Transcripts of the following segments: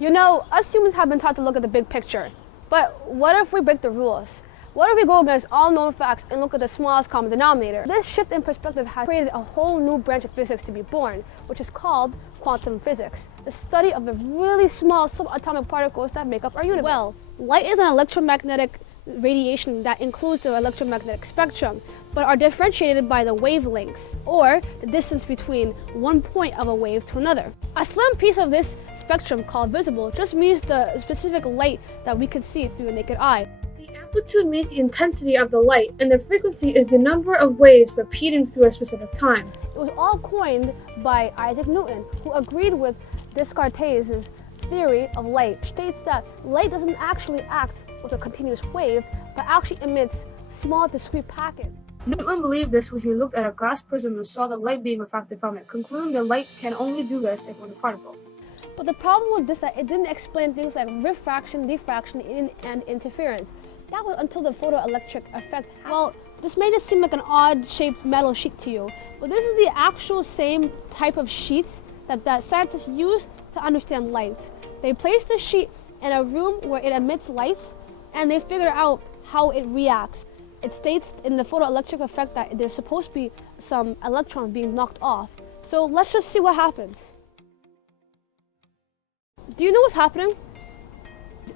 You know, us humans have been taught to look at the big picture. But what if we break the rules? What if we go against all known facts and look at the smallest common denominator? This shift in perspective has created a whole new branch of physics to be born, which is called quantum physics, the study of the really small subatomic particles that make up our universe. Well, light is an electromagnetic radiation that includes the electromagnetic spectrum, but are differentiated by the wavelengths, or the distance between one point of a wave to another. A slim piece of this spectrum, called visible, just means the specific light that we can see through the naked eye. The amplitude means the intensity of the light, and the frequency is the number of waves repeating through a specific time. It was all coined by Isaac Newton, who agreed with Descartes' theory of light, which states that light doesn't actually act with a continuous wave, but actually emits small discrete packets. Newton believed this when he looked at a glass prism and saw the light being refracted from it, concluding that light can only do this if it was a particle. But the problem with this is that it didn't explain things like refraction, diffraction, and interference. That was until the photoelectric effect happened. Well, this may just seem like an odd-shaped metal sheet to you, but this is the actual same type of sheets that scientists use to understand light. They place the sheet in a room where it emits light, and they figure out how it reacts. It states in the photoelectric effect that there's supposed to be some electrons being knocked off. So let's just see what happens. Do you know what's happening?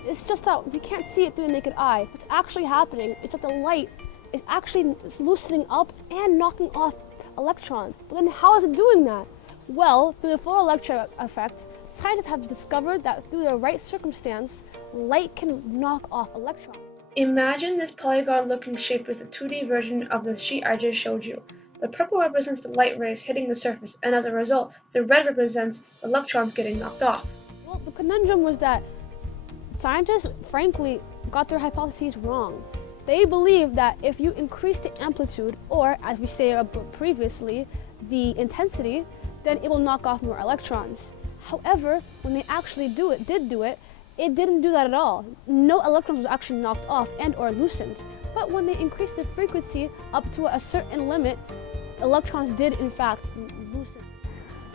It's just that we can't see it through the naked eye. What's actually happening is that the light is actually loosening up and knocking off electrons. But then how is it doing that? Well, through the photoelectric effect, scientists have discovered that through the right circumstance, light can knock off electrons. Imagine this polygon-looking shape is the 2D version of the sheet I just showed you. The purple represents the light rays hitting the surface, and as a result, the red represents electrons getting knocked off. Well, the conundrum was that scientists, frankly, got their hypotheses wrong. They believed that if you increase the amplitude, or as we stated previously, the intensity, then it will knock off more electrons. However, when they actually did do it, it didn't do that at all. No electrons was actually knocked off and or loosened. But when they increased the frequency up to a certain limit, electrons did in fact loosen.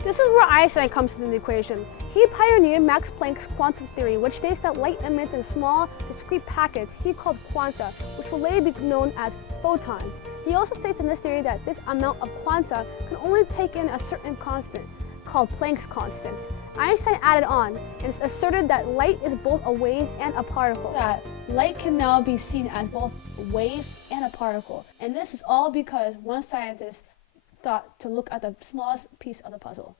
This is where Einstein comes into the equation. He pioneered Max Planck's quantum theory, which states that light emits in small, discrete packets he called quanta, which will later be known as photons. He also states in this theory that this amount of quanta can only take in a certain constant, called Planck's constant. Einstein added on and asserted that light is both a wave and a particle. That light can now be seen as both a wave and a particle. And this is all because one scientist thought to look at the smallest piece of the puzzle.